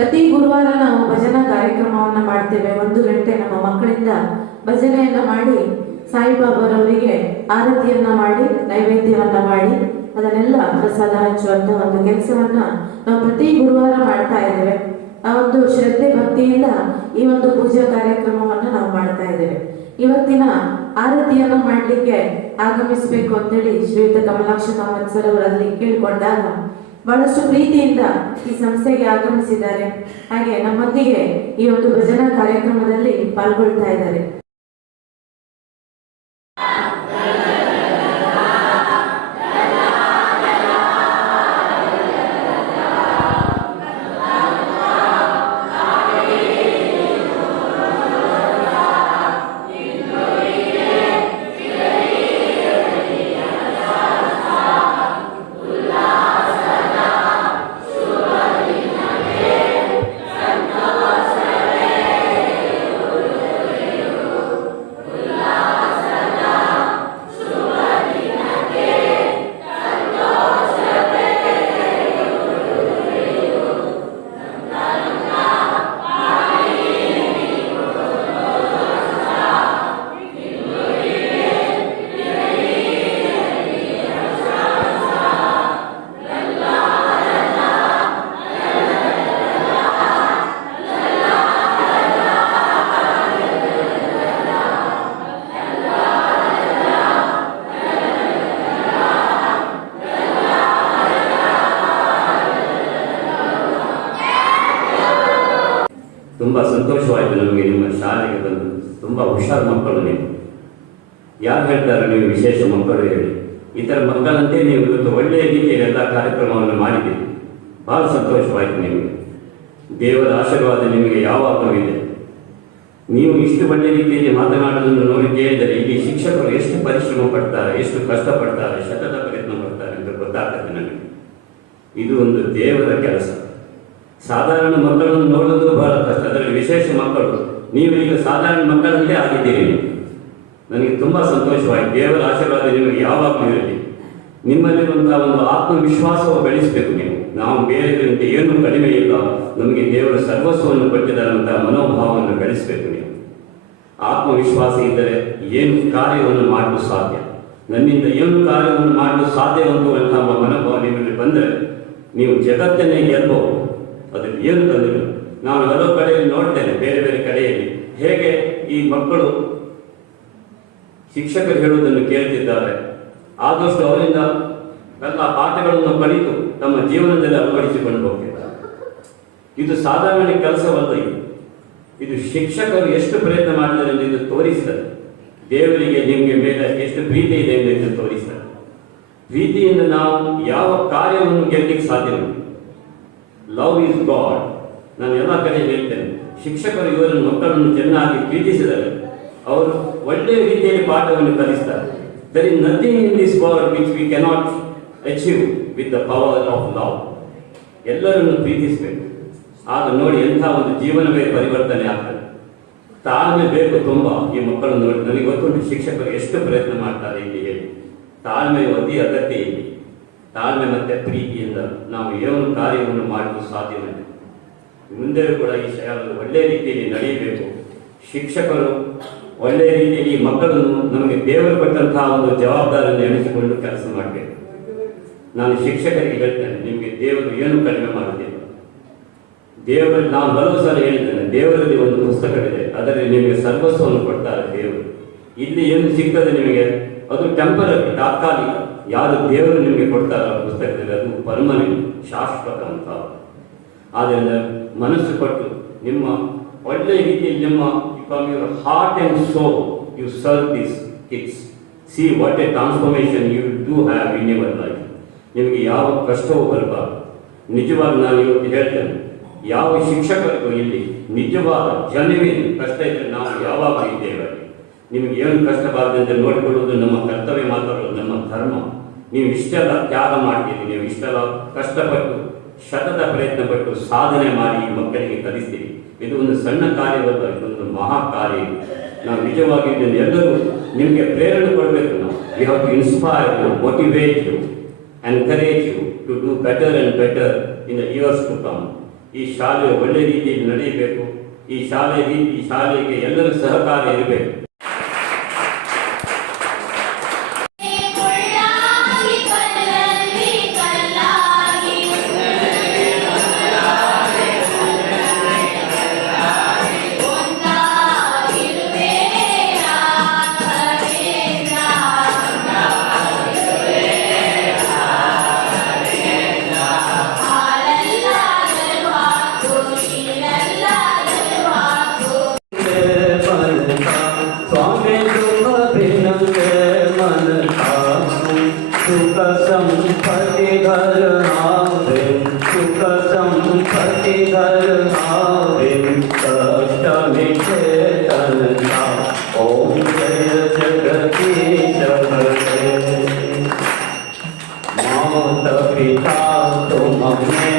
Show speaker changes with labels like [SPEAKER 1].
[SPEAKER 1] ಪ್ರತಿ ಗುರುವಾರ ನಾವು ಭಜನಾ ಕಾರ್ಯಕ್ರಮವನ್ನ ಮಾಡ್ತೇವೆ. ಒಂದು ಗಂಟೆ ನಮ್ಮ ಮಕ್ಕಳಿಂದ ಭಜನೆಯನ್ನ ಮಾಡಿ, ಸಾಯಿಬಾಬಾರವರಿಗೆ ಆರತಿಯನ್ನ ಮಾಡಿ, ನೈವೇದ್ಯವನ್ನ ಮಾಡಿ, ಅದನ್ನೆಲ್ಲ ಪ್ರಸಾದ ಹಂಚುವಂತ ಒಂದು ಕೆಲಸವನ್ನ ನಾವು ಪ್ರತಿ ಗುರುವಾರ ಮಾಡ್ತಾ ಇದ್ದೇವೆ. ಆ ಒಂದು ಶ್ರದ್ಧೆ ಭಕ್ತಿಯಿಂದ ಈ ಒಂದು ಪೂಜಾ ಕಾರ್ಯಕ್ರಮವನ್ನ ನಾವು ಮಾಡ್ತಾ ಇದ್ದೇವೆ. ಇವತ್ತಿನ ಆರತಿಯನ್ನು ಮಾಡ್ಲಿಕ್ಕೆ ಆಗಮಿಸಬೇಕು ಅಂತೇಳಿ ಶ್ರೀಯುತ ಕಮಲಾಕ್ಷ ಕಾಮತ್ ಸರ್ ಅವರಲ್ಲಿ ಕೇಳಿಕೊಂಡಾಗ ಬಹಳಷ್ಟು ಪ್ರೀತಿಯಿಂದ ಈ ಸಂಸ್ಥೆಗೆ ಆಗಮಿಸಿದ್ದಾರೆ. ಹಾಗೆ ನಮ್ಮೊಂದಿಗೆ ಈ ಒಂದು ಭಜನಾ ಕಾರ್ಯಕ್ರಮದಲ್ಲಿ ಪಾಲ್ಗೊಳ್ತಾ ಇದ್ದಾರೆ.
[SPEAKER 2] ತುಂಬ ಸಂತೋಷವಾಯಿತು ನಮಗೆ ನಿಮ್ಮ ಶಾಲೆಗೆ ಬಂದು. ತುಂಬ ಹುಷಾರು ಮಕ್ಕಳು ನೀವು. ಯಾರು ಹೇಳ್ತಾರೆ ನೀವು ವಿಶೇಷ ಮಕ್ಕಳು ಹೇಳಿ. ಇತರ ಮಕ್ಕಳಂತೆ ನೀವು ಇವತ್ತು ಒಳ್ಳೆಯ ರೀತಿಯಲ್ಲಿ ಎಲ್ಲ ಕಾರ್ಯಕ್ರಮವನ್ನು ಮಾಡಿದ್ದೀರಿ. ಭಾಳ ಸಂತೋಷವಾಯಿತು ನಿಮಗೆ. ದೇವರ ಆಶೀರ್ವಾದ ನಿಮಗೆ ಯಾವಾಗಲೂ ಇದೆ. ನೀವು ಇಷ್ಟು ಒಳ್ಳೆಯ ರೀತಿಯಲ್ಲಿ ಮಾತನಾಡುವುದನ್ನು ನೋಡಿ ಕೇಳಿದರೆ ಇಲ್ಲಿ ಶಿಕ್ಷಕರು ಎಷ್ಟು ಪರಿಶ್ರಮ ಪಡ್ತಾರೆ, ಎಷ್ಟು ಕಷ್ಟಪಡ್ತಾರೆ, ಶತದ ಪ್ರಯತ್ನ ಪಡ್ತಾರೆ ಅಂತ ಗೊತ್ತಾಗ್ತದೆ ನನಗೆ ಇದು ಒಂದು ದೇವರ ಕೆಲಸ. ಸಾಧಾರಣ ಮಕ್ಕಳನ್ನು ನೋಡೋದು ಬಹಳ ಕಷ್ಟ. ಅದರಲ್ಲಿ ವಿಶೇಷ ಮಕ್ಕಳು ನೀವು ಈಗ ಸಾಧಾರಣ ಮಕ್ಕಳಲ್ಲೇ ಆಗಿದ್ದೀರಿ ನನಗೆ ತುಂಬ ಸಂತೋಷವಾಗಿದೆ ದೇವರ ಆಶೀರ್ವಾದ ನಿಮಗೆ ಯಾವಾಗಲೂ ಇರಲಿ. ನಿಮ್ಮಲ್ಲಿರುವಂತಹ ಒಂದು ಆತ್ಮವಿಶ್ವಾಸವು ಬೆಳೆಸಬೇಕು ನೀವು. ನಾವು ಬೇರೆಯವರಿಂದ ಏನು ಕಡಿಮೆ ಇಲ್ಲ. ನಮಗೆ ದೇವರ ಸರ್ವಸ್ವವನ್ನು ಕೊಟ್ಟಿದ್ದಾರಂತಹ ಮನೋಭಾವವನ್ನು ಬೆಳೆಸಬೇಕು ನೀವು. ಆತ್ಮವಿಶ್ವಾಸ ಇದ್ದರೆ ಏನು ಕಾರ್ಯವನ್ನು ಮಾಡಲು ಸಾಧ್ಯ? ನನ್ನಿಂದ ಏನು ಕಾರ್ಯವನ್ನು ಮಾಡಲು ಸಾಧ್ಯ ಅನ್ನುವಂತಹ ಮನೋಭಾವ ನಿಮ್ಮಲ್ಲಿ ಬಂದರೆ ನೀವು ಜಗತ್ತನ್ನೇ ಗೆಲ್ಲಬಹುದು ಅದಕ್ಕೆ ಏನು ತಂದಿಲ್ಲ ನಾನು ಹಲವು ಕಡೆಯಲ್ಲಿ ನೋಡ್ತೇನೆ ಬೇರೆ ಬೇರೆ ಕಡೆಯಲ್ಲಿ. ಹೇಗೆ ಈ ಮಕ್ಕಳು ಶಿಕ್ಷಕರು ಹೇಳುವುದನ್ನು ಕೇಳ್ತಿದ್ದಾರೆ ಆದಷ್ಟು ಅವರಿಂದ ಎಲ್ಲ ಪಾಠಗಳನ್ನು ಕಲಿತು ತಮ್ಮ ಜೀವನದಲ್ಲಿ ಅಳವಡಿಸಿಕೊಂಡು ಹೋಗ್ತಿದ್ದಾರೆ. ಇದು ಸಾಧಾರಣ ಕೆಲಸವಲ್ಲ ಇದು. ಶಿಕ್ಷಕರು ಎಷ್ಟು ಪ್ರಯತ್ನ ಮಾಡಿದ್ದಾರೆ ಎಂದು ಇದು ದೇವರಿಗೆ ನಿಮಗೆ ಮೇಲೆ ಎಷ್ಟು ಪ್ರೀತಿ ಇದೆ ಎಂದು ಇದು ತೋರಿಸ್ತದೆ ಪ್ರೀತಿಯಿಂದ ನಾವು ಯಾವ ಕಾರ್ಯವನ್ನು ಗೆಲ್ಲಕ್ಕೆ ಸಾಧ್ಯವಿಲ್ಲ. ಲವ್ ಈಸ್ ಗಾಡ್ ನಾನು ಎಲ್ಲ ಕಡೆ ಹೇಳ್ತೇನೆ? ಶಿಕ್ಷಕರು ಇವರನ್ನು ಮಕ್ಕಳನ್ನು ಚೆನ್ನಾಗಿ ಪ್ರೀತಿಸಿದರೆ ಅವರು ಒಳ್ಳೆಯ ರೀತಿಯಲ್ಲಿ ಪಾಠವನ್ನು ಕಲಿಸ್ತಾರೆ. There is nothing in this world which we cannot achieve with the power of love ಎಲ್ಲರನ್ನು ಪ್ರೀತಿಸಬೇಕು. ಆಗ ನೋಡಿ ಎಂಥ ಒಂದು ಜೀವನವೇ ಪರಿವರ್ತನೆ ಆಗ್ತದೆ. ತಾಳ್ಮೆ ಬೇಕು ತುಂಬ. ಈ ಮಕ್ಕಳನ್ನು ನೋಡಿ ನನಗೆ ಗೊತ್ತುಂಟು ಶಿಕ್ಷಕರು ಎಷ್ಟು ಪ್ರಯತ್ನ ಮಾಡ್ತಾರೆ ಇಲ್ಲಿ ಹೇಳಿ. ತಾಳ್ಮೆ ಅತಿ ಅಗತ್ಯ ಇಲ್ಲಿ. ತಾಳ್ಮೆ ಮತ್ತೆ ಪ್ರೀತಿಯಿಂದ ನಾವು ಏನು ಕಾರ್ಯವನ್ನು ಮಾಡಲು ಸಾಧ್ಯವಿಲ್ಲ. ಮುಂದೆ ಕೂಡ ಈ ಶಾಲೆ ಒಳ್ಳೆಯ ರೀತಿಯಲ್ಲಿ ನಡೆಯಬೇಕು. ಶಿಕ್ಷಕರು ಒಳ್ಳೆಯ ರೀತಿಯಲ್ಲಿ ಮಕ್ಕಳನ್ನು ನಮಗೆ ದೇವರು ಕೊಟ್ಟಂತಹ ಒಂದು ಜವಾಬ್ದಾರಿಯನ್ನು ಎಣಿಸಿಕೊಂಡು ಕೆಲಸ ಮಾಡಬೇಕು. ನಾನು ಶಿಕ್ಷಕರಿಗೆ ಹೇಳ್ತೇನೆ, ನಿಮಗೆ ದೇವರು ಏನು ಕಡಿಮೆ ಮಾಡುತ್ತಿಲ್ಲ ದೇವರಲ್ಲಿ ನಾನು ಹಲವು ಸಲ ಹೇಳಿದ್ದೇನೆ, ದೇವರಲ್ಲಿ ಒಂದು ಪುಸ್ತಕವಿದೆ, ಅದರಲ್ಲಿ ನಿಮಗೆ ಸರ್ವಸ್ವವನ್ನು ಕೊಡ್ತಾರೆ ದೇವರು. ಇಲ್ಲಿ ಏನು ಸಿಗ್ತದೆ ನಿಮಗೆ? ಅದು ಟೆಂಪರರಿ ತಾತ್ಕಾಲಿಕ. ಯಾರು ದೇವರು ನಿಮಗೆ ಕೊಡ್ತಾರ ಪುಸ್ತಕದಲ್ಲಿ ಅದು ಪರ್ಮನೆಂಟ್ ಶಾಶ್ವತ ಅಂತ ಆದ್ದರಿಂದ ಮನಸ್ಸು ಕೊಟ್ಟು ನಿಮ್ಮ ಒಳ್ಳೆಯ ರೀತಿಯಲ್ಲಿ ನಿಮ್ಮ from your heart and soul you serve this kids see what a transformation you do have in your life ನಿಮಗೆ ಯಾವ ಕಷ್ಟವೂ ಬರಬಾರದು. ನಿಜವಾಗಿ ನಾನು ಇವತ್ತು ಹೇಳ್ತೇನೆ, ಯಾವ ಶಿಕ್ಷಕರಿಗೂ ಇಲ್ಲಿ ನಿಜವಾದ ಜನವೇನು ಕಷ್ಟ ಇದ್ದರೆ ನಾವು ಯಾವಾಗ ಇದ್ದೇವೆ? ನಿಮಗೆ ಏನು ಕಷ್ಟ ಬಾರದಂತೆ ನೋಡಿಕೊಳ್ಳುವುದು ನಮ್ಮ ಕರ್ತವ್ಯ ಮಾತಾಡೋದು ನಮ್ಮ ಧರ್ಮ. ನೀವು ಇಷ್ಟೆಲ್ಲ ತ್ಯಾಗ ಮಾಡ್ತೀರಿ, ನೀವು ಇಷ್ಟೆಲ್ಲ ಕಷ್ಟಪಟ್ಟು, ಶತದ ಪ್ರಯತ್ನಪಟ್ಟು ಸಾಧನೆ ಮಾಡಿ ಮಕ್ಕಳಿಗೆ ಕಲಿಸ್ತೀರಿ. ಇದು ಒಂದು ಸಣ್ಣ ಕಾರ್ಯವಲ್ಲ ಇದೊಂದು ಮಹಾ ಕಾರ್ಯ. ನಾವು ನಿಜವಾಗಿ ಇದನ್ನು ಎಲ್ಲರೂ ನಿಮಗೆ ಪ್ರೇರಣೆ ಕೊಡಬೇಕು ನಾವು. We have to inspire you motivate you encourage you to do better and better in years to come
[SPEAKER 3] ಈ ಶಾಲೆ ಒಳ್ಳೆ ರೀತಿಯಲ್ಲಿ ನಡೆಯಬೇಕು. ಈ ಶಾಲೆ ರೀತಿ ಶಾಲೆಗೆ ಎಲ್ಲರೂ ಸಹಕಾರ ಇರಬೇಕು.
[SPEAKER 2] સુખ સંપત્તિ ઘર આવે સુખ સંપત્તિ ઘર આવે અષ્ટમે ચેતન ઓમ જય જગદીશ માતા પિતા તુમ હમે